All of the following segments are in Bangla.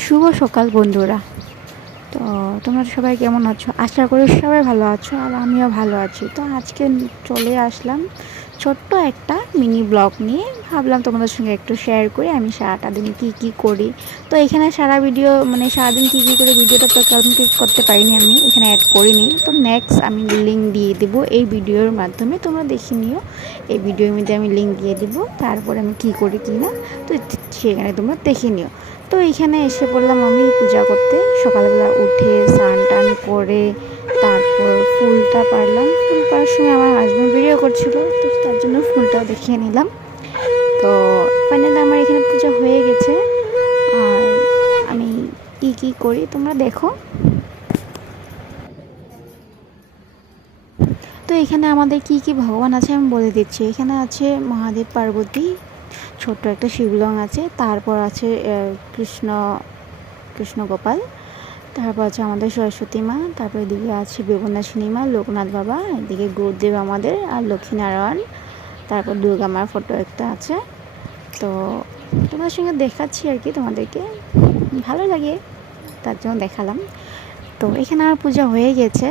শুভ সকাল বন্ধুরা। তো তোমরা সবাই কেমন আছো? আশা করি সবাই ভালো আছো, আর আমিও ভালো আছি। তো আজকে চলে আসলাম ছোট্ট একটা মিনি ব্লগ নিয়ে। ভাবলাম তোমাদের সঙ্গে একটু শেয়ার করি আমি সারাটা দিন কী করি। তো এখানে সারা ভিডিও মানে সারাদিন কী করে ভিডিওটা তো কমপ্লিট করতে পারিনি, আমি এখানে অ্যাড করিনি। তো নেক্সট আমি লিঙ্ক দিয়ে দেবো এই ভিডিওর মাধ্যমে, তোমরা দেখে নিও। এই ভিডিওর মধ্যে আমি লিঙ্ক দিয়ে দেবো, তারপরে আমি কী করি কী না তো সেখানে তোমরা দেখে নিও। তো এইখানে এসে পড়লাম আমি পূজা করতে। সকালবেলা উঠে স্নান টান করে তারপর ফুলটা পারলাম। ফুল পাড়ার সময় আমার হাজব্যান্ড ভিডিও করছিল, তো তার জন্য ফুলটাও দেখিয়ে নিলাম। তো ফাইনালি আমার এখানে পূজা হয়ে গেছে। আর আমি কি করি তোমরা দেখো। তো এখানে আমাদের কি ভগবান আছে আমি বলে দিচ্ছি। এখানে আছে মহাদেব, পার্বতী, ছোট্ট একটা শিবলিঙ্গ আছে, তারপর আছে কৃষ্ণ গোপাল, তারপর আছে আমাদের সরস্বতী মা, তারপর এদিকে আছে বেবনাশিনী মা, লোকনাথ বাবা, এদিকে গুরুদেব আমাদের, আর লক্ষ্মীনারায়ণ, তারপর দুর্গা মার ফটো একটা আছে। তো তোমাদের সঙ্গে দেখাচ্ছি আর কি, তোমাদেরকে ভালো লাগে তার জন্য দেখালাম। তো এখানে আমার পূজা হয়ে গেছে।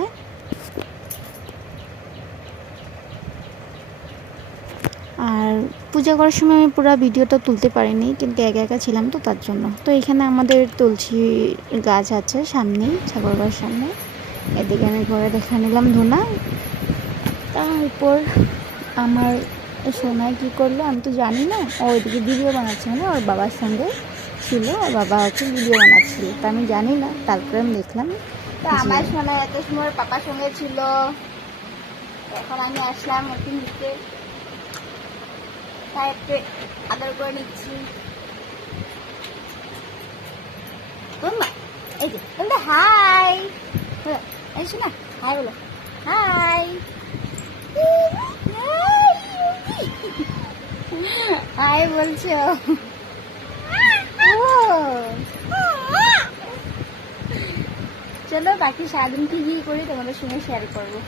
আর পূজা করার সময় আমি পুরো ভিডিওটা তুলতে পারিনি, কিন্তু একা ছিলাম তো তার জন্য। তো এখানে আমাদের তুলসী গাছ আছে সামনেই, ঠাকুরঘরের সামনে। এদিকে আমি ঘরে দেখা নিলাম ধুনা। তারপর আমার সোনাই কী করলো আমি তো জানি না, ও ওইদিকে ভিডিও বানাচ্ছে, মানে ওর বাবার সঙ্গে ছিল, ওর বাবা হচ্ছে ভিডিও বানাচ্ছিল, তা আমি জানি না। তারপরে আমি দেখলাম তো আমার সোনা এত সময় পাপার সঙ্গে ছিল, এখন আমি আসলাম একটু নিতে, তাই একটু আদর করে নিচ্ছি। এই যে বলতে হাই, এই শোনা হাই বলো, হাই হাই বলছো। চলো বাকি সারাদিন কি করি তোমাদের সঙ্গে শেয়ার করবো।